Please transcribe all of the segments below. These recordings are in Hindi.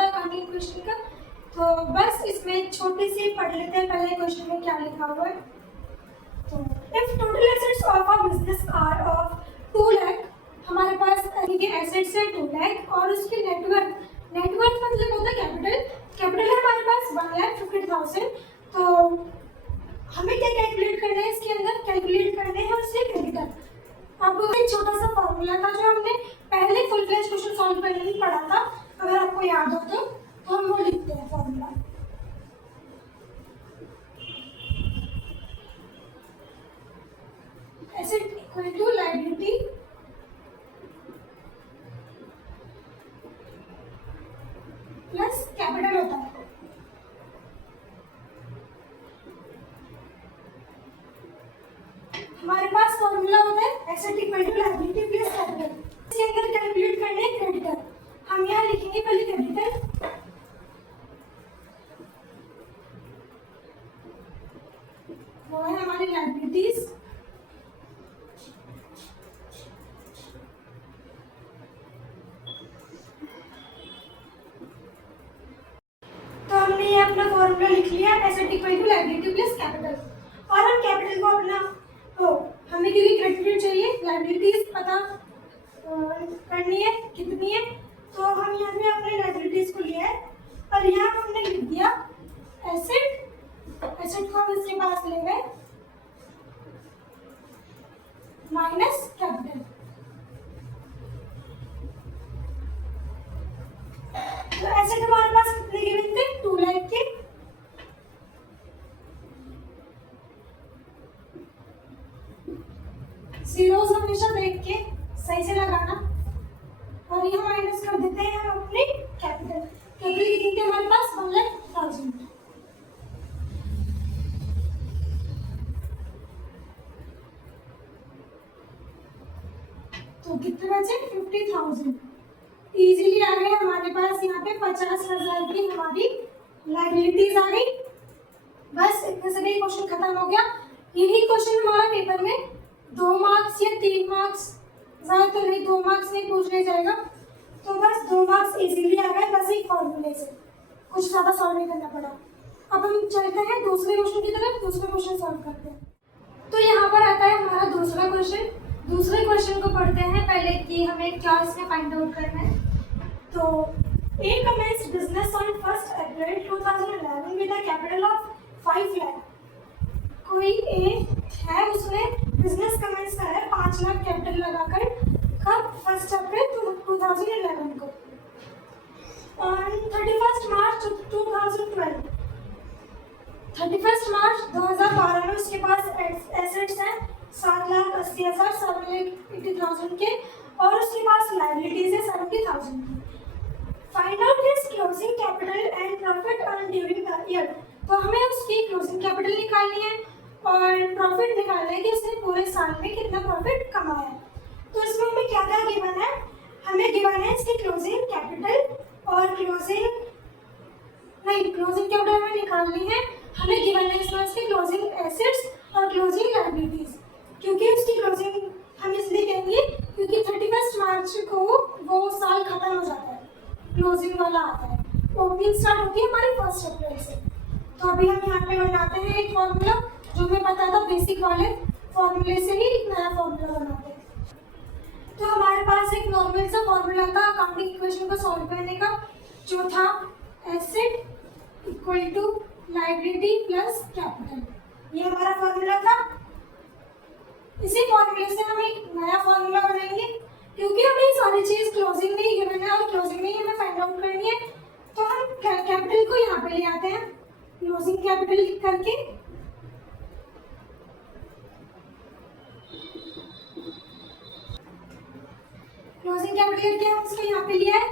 था अकाउंटिंग क्वेश्चन का, तो बस इसमें एक छोटी सी पढ़ लेते हैं पहले क्वेश्चन में क्या लिखा हुआ है। तो if total assets of a business are of 2 lakh, हमारे पास एसेट्स है 2 लाख और उसकी नेटवर्थ मतलब होता है कैपिटल है हमारे पास 1,50,000। तो हमें क्या कैलकुलेट करना है, इसके अंदर कैलकुलेट करने हैं उससे क्रेडिटर। अब एक छोटा सा फॉर्मूला था जो हमने पहले फुल फ्लेज क्वेश्चन सॉल्व करने में पढ़ा था, अगर आपको याद हो तो हम वो लिखते हैं formula. Asset equal to liability plus capital होता है। हमारे पास फॉर्मूला होता है asset equal to liability plus capital. इसके अंदर कैलकुलेट करने हैं क्रेडिटर। हम यहाँ लिखेंगे पहले क्रेडिटर, वो है हमारी लायबिलिटीज, तो हमने ये अपना फॉर्मूला लिख लिया asset equal to liability plus capital. और हम कैपिटल को अपना हमें क्योंकि क्रेडिट चाहिए, लायबिलिटीज पता करनी है कितनी है, तो हम यहाँ पे अपने लायबिलिटीज को लिया है और यहाँ हमने लिख दिया एसेट को हम इसके पास ले गए माइनस कैपिटल। तो एसेट हमारे पास कितने गिवन थे, 2 लाख के। जीरोस हमेशा देख के सही से लगाना और यहाँ माइनस कर देते हैं हम अपने कैपिटल कितने हमारे पास 1,00,000। तो कितने बचे 50,000 इजीली आ गए हमारे पास। यहाँ पे 50,000 की हमारी लायबिलिटीज आ गई। बस इतने से भी क्वेश्चन खत्म हो गया। यही क्वेश्चन हमारा पेपर में 2 मार्क्स या 3 मार्क्स, ज़्यादा तो नहीं 2 मार्क्स नहीं पूछने जाएगा, तो बस 2 मार्क्स इजीली आ गए बस एक फॉर्मूले से, कुछ ज़्यादा सॉल्व नहीं करना पड़ा। अब हम चलते हैं दूसरे क्वेश्चन की तरफ, दूसरे क्वेश्चन सॉल्व करते हैं। तो यहाँ पर आता है हमारा दूसरा क्वेश्चन। दूसरे क्वेश्चन को पढ़ते हैं पहले कि हमें क्या इसमें फाइंड आउट करना है। तो A commenced business on 1 April 2011 with a capital of 5 lakh. कोई ए है, उसने बिजनेस कमेंस करा है 5 लाख कैपिटल लगाकर, कब 1 अप्रैल 2011 को। ऑन 31 मार्च 2012, 31 मार्च 2012 में उसके पास एसेट्स हैं 7,80,000 7,80,000 के और उसके पास लायबिलिटीज है 70,000 की। Find out his closing capital and profit earn during the year. तो हमें उसकी क्लोजिंग कैपिटल निकालनी है और प्रॉफिट निकालना है कि उसने पूरे साल में कितना प्रॉफिट कमाया है। तो इसमें हमें क्या क्या गिवन है, हमें गिवन है इसकी क्लोजिंग कैपिटल और क्लोजिंग कैपिटल हमें निकालनी है। हमें गिवन है इसमें उसकी क्लोजिंग एसेट्स और क्लोजिंग लायबिलिटीज। क्योंकि उसकी क्लोजिंग हम इसलिए कहेंगे क्योंकि 31 मार्च को वो साल खत्म हो जाता है, क्लोजिंग वाला आता है, ओपनिंग स्टार्ट होती है हमारी 1 अप्रैल से। तो अभी हम यहाँ पे बनाते हैं एक फॉर्मूला जो हमें पता था, बेसिक वाले फॉर्मूले से ही एक नया फॉर्मूला बनाते हैं। तो हमारे पास एक नॉर्मल सा फॉर्मूला था अकाउंटिंग इक्वेशन को सॉल्व करने का, जो था asset equal to liability plus capital. ये हमारा फॉर्मूला था। इसी फॉर्मूले से हम एक नया फॉर्मूला बनाएंगे क्योंकि हमें सारी चीज क्लोजिंग में ही गिवन है और क्लोजिंग में ही हमें फाइंड आउट करनी है। तो हम कैपिटल को यहाँ पे ले आते हैं क्लोजिंग कैपिटल लिख करके। क्लोजिंग कैपिटल क्या है उसको यहाँ पे लिया है।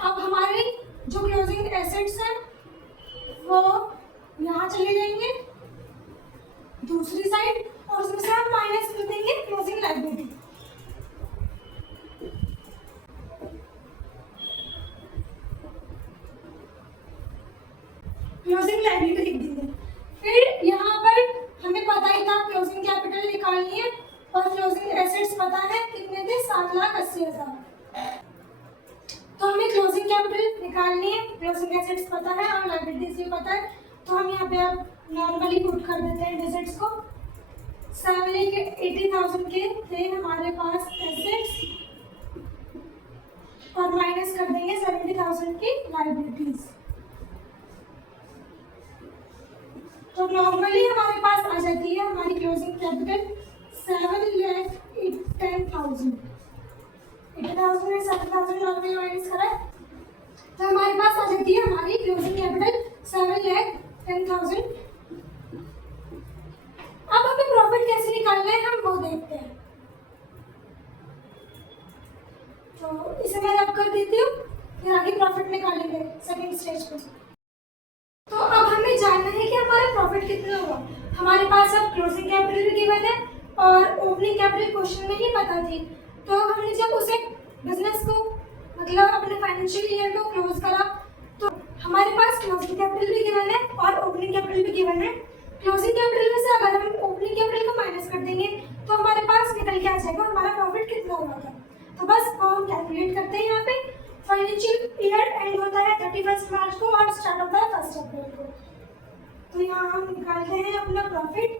अब हमारे जो क्लोजिंग एसेट्स हैं वो यहाँ चले जाएंगे दूसरी साइड और उसमें से हम माइनस कर देंगे क्लोजिंग लायबिलिटी। क्लोजिंग लायबिलिटी लिख देंगे। फिर यहाँ पर हमें पता ही था क्लोजिंग कैपिटल निकालनी है और क्लोजिंग एसेट्स पता है कितने थे 7,80,000। तो हमें क्लोजिंग कैपिटल निकालनी है, क्लोजिंग एसेट्स पता है और लायबिलिटीज भी पता है, तो हम यहाँ पे अब नॉर्मली पुट कर देते हैं डिजिट्स को। 80,000 के थे हमारे पास एसेट्स और माइनस कर देंगे 70,000 की लायबिलिटीज। तो नॉर्मली हमारे पास आ जाती है हमारी क्लोजिंग कैपिटल 7,10,000। 80,000 में 7,000 नॉर्मली माइनस करा, तो हमारे पास आ जाती है हमारी क्लोजिंग कैपिटल 7,10,000। अब हमें प्रॉफिट कैसे निकालना है हम वो देखते हैं। तो इसे मैं रब कर देती हूँ, फिर आगे प्रॉफिट निकालेंगे सेकंड स्टेज पे। तो अब हमें जानना है कि हमारा प्रॉफिट कितना हुआ। हमारे पास अब क्लोजिंग कैपिटल भी गिवन है और ओपनिंग कैपिटल क्वेश्चन में ही पता थी, तो हमने जब उसे बिजनेस को मतलब अपने फाइनेंशियल ईयर को क्लोज करा तो हमारे पास क्लोजिंग कैपिटल भी गिवन है और ओपनिंग कैपिटल भी गिवन है। क्लोजिंग कैपिटल में से अगर हम ओपनिंग कैपिटल को माइनस कर देंगे तो हमारे पास निकल के आ जाएगा हमारा प्रॉफिट कितना हुआ था। तो बस वो हम कैलकुलेट करते हैं। यहाँ पे फाइनेंशियल ईयर एंड होता है 31 मार्च को और स्टार्ट होता है 1 अप्रैल को। तो यहाँ हम निकालते हैं अपना प्रॉफिट।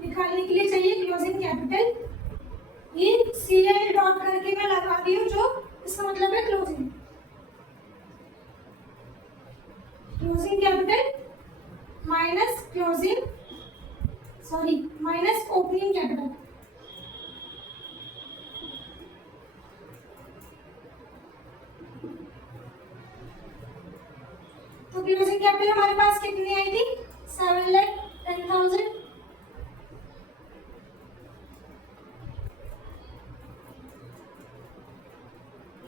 निकालने के लिए चाहिए क्लोजिंग कैपिटल, ये CL डॉट करके मैं लगा रही हूँ, जो इसका मतलब है closing capital minus opening capital. तो क्लोजिंग कैपिटल हमारे पास कितनी आई थी 7,10,000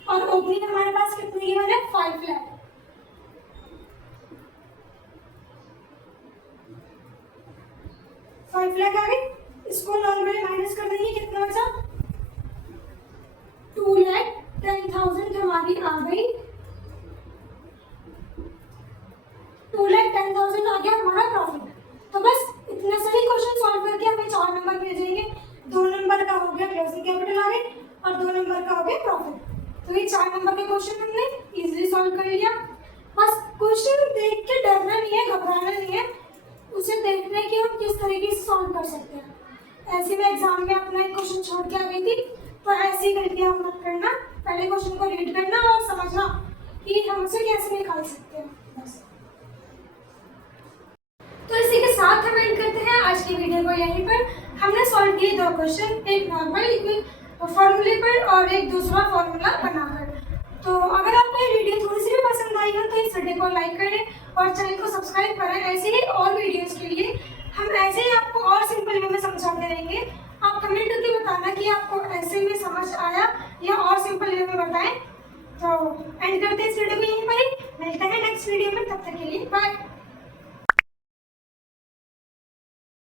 और ओपनिंग हमारे पास कितनी गिवन है 5 लाख। 5 लाख आ गई, इसको नॉर्मली माइनस कर देंगे, कितना बचा 2,10,000 जो हमारी आ गई। 2,10,000 आ गया हमारा प्रॉफिट। तो बस इतने सारे क्वेश्चन सॉल्व करके हमें 4 नंबर मिल जाएंगे। 2 नंबर का हो गया क्लोजिंग कैपिटल आ गई और 2 नंबर का हो गया प्रॉफिट। तो ये 4 नंबर के क्वेश्चन हमने इजीली सॉल्व कर लिया। बस क्वेश्चन देख के डरना नहीं है, घबराना नहीं है, उसे देखना है कि हम किस तरीके से सॉल्व कर सकते हैं। ऐसे में एग्जाम में अपना एक क्वेश्चन छोड़ के आ गई थी, तो ऐसी गलतियां मत करना। पहले क्वेश्चन को रीड करना और समझना कि हम उसे कैसे निकाल सकते हैं। बस तो इसी के साथ हम एंड करते हैं आज की वीडियो को। यहीं पर हमने सॉल्व किए 2 क्वेश्चन, एक नॉर्मल फॉर्मूले पर और एक दूसरा फॉर्मूला बनाकर। तो अगर आपको ये वीडियो थोड़ी सी भी पसंद आई हो तो इस वीडियो को लाइक करें और चैनल को सब्सक्राइब करें। ऐसे ही और वीडियोस के लिए हम ऐसे ही आपको और सिंपल वे में समझाते रहेंगे। आप कमेंट करके बताना कि आपको ऐसे में समझ आया या और सिंपल वे में बताएं। तो एंड करते हैं इस वीडियो को यहीं पर ही, मिलते हैं नेक्स्ट वीडियो में, तब तक के लिए बाय।